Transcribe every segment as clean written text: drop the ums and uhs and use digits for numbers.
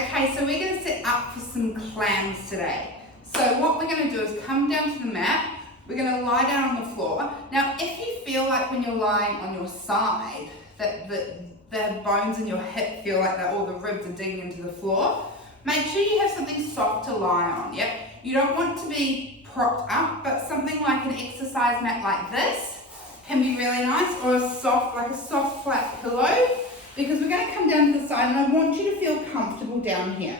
Okay, so we're going to set up for some clams today. So what we're going to do is come down to the mat. We're going to lie down on the floor. Now, if you feel like when you're lying on your side that the bones in your hip feel like that, or the ribs are digging into the floor, make sure you have something soft to lie on. Yep. You don't want to be propped up, but something like an exercise mat like this can be really nice, or a soft flat pillow, because we're going to come down to the side and I want you to feel comfortable down here.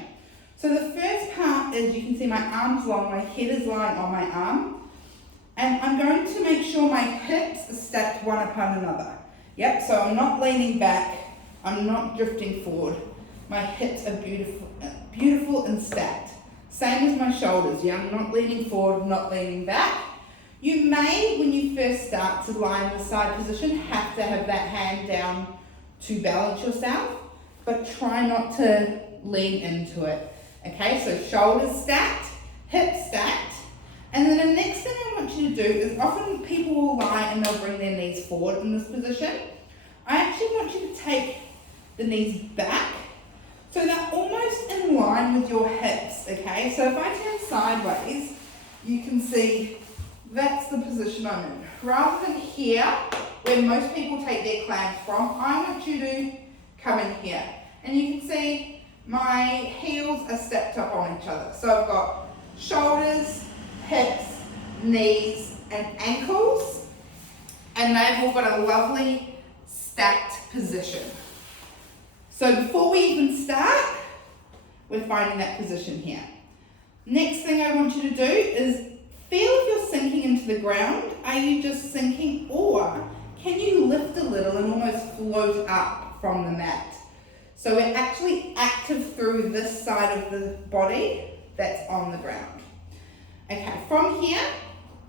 So the first part is, you can see my arm's long, my head is lying on my arm, and I'm going to make sure my hips are stacked one upon another. Yep, so I'm not leaning back, I'm not drifting forward. My hips are beautiful and stacked. Same as my shoulders, yeah, I'm not leaning forward, not leaning back. You may, when you first start to lie in the side position, have to have that hand down to balance yourself, but try not to lean into it. Okay, so shoulders stacked, hips stacked, and then the next thing I want you to do is, often people will lie and they'll bring their knees forward in this position. I actually want you to take the knees back so they're almost in line with your hips, okay? So if I turn sideways, you can see that's the position I'm in. Rather than here, where most people take their clams from, I want you to come in here. And you can see my heels are stacked up on each other. So I've got shoulders, hips, knees, and ankles. And they've all got a lovely stacked position. So before we even start, we're finding that position here. Next thing I want you to do is feel if you're sinking into the ground. Are you just sinking, or can you lift a little and almost float up from the mat? So we're actually active through this side of the body that's on the ground. Okay, from here,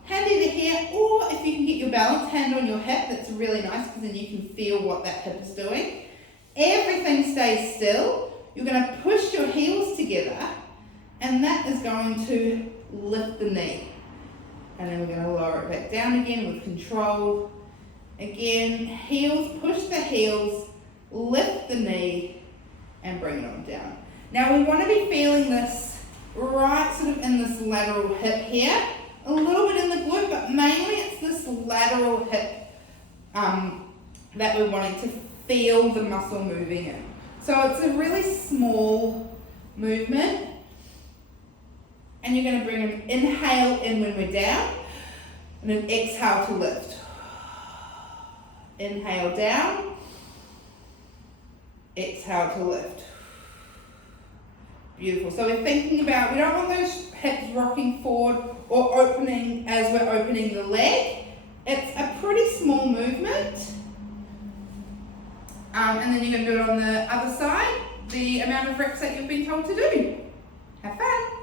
hand either here, or if you can get your balance, hand on your hip, that's really nice because then you can feel what that hip is doing. Everything stays still. You're going to push your heels together, and that is going to lift the knee. And then we're going to lower it back down again with control. Again, heels, push the heels, lift the knee, and bring it on down. Now we want to be feeling this right sort of in this lateral hip here, a little bit in the glute, but mainly it's this lateral hip that we're wanting to feel the muscle moving in. So it's a really small movement. And you're going to bring an inhale in when we're down, and an exhale to lift. Inhale down, exhale to lift. Beautiful. So we're thinking about, we don't want those hips rocking forward or opening as we're opening the leg. It's a pretty small movement. And then you're going to do it on the other side, the amount of reps that you've been told to do. Have fun.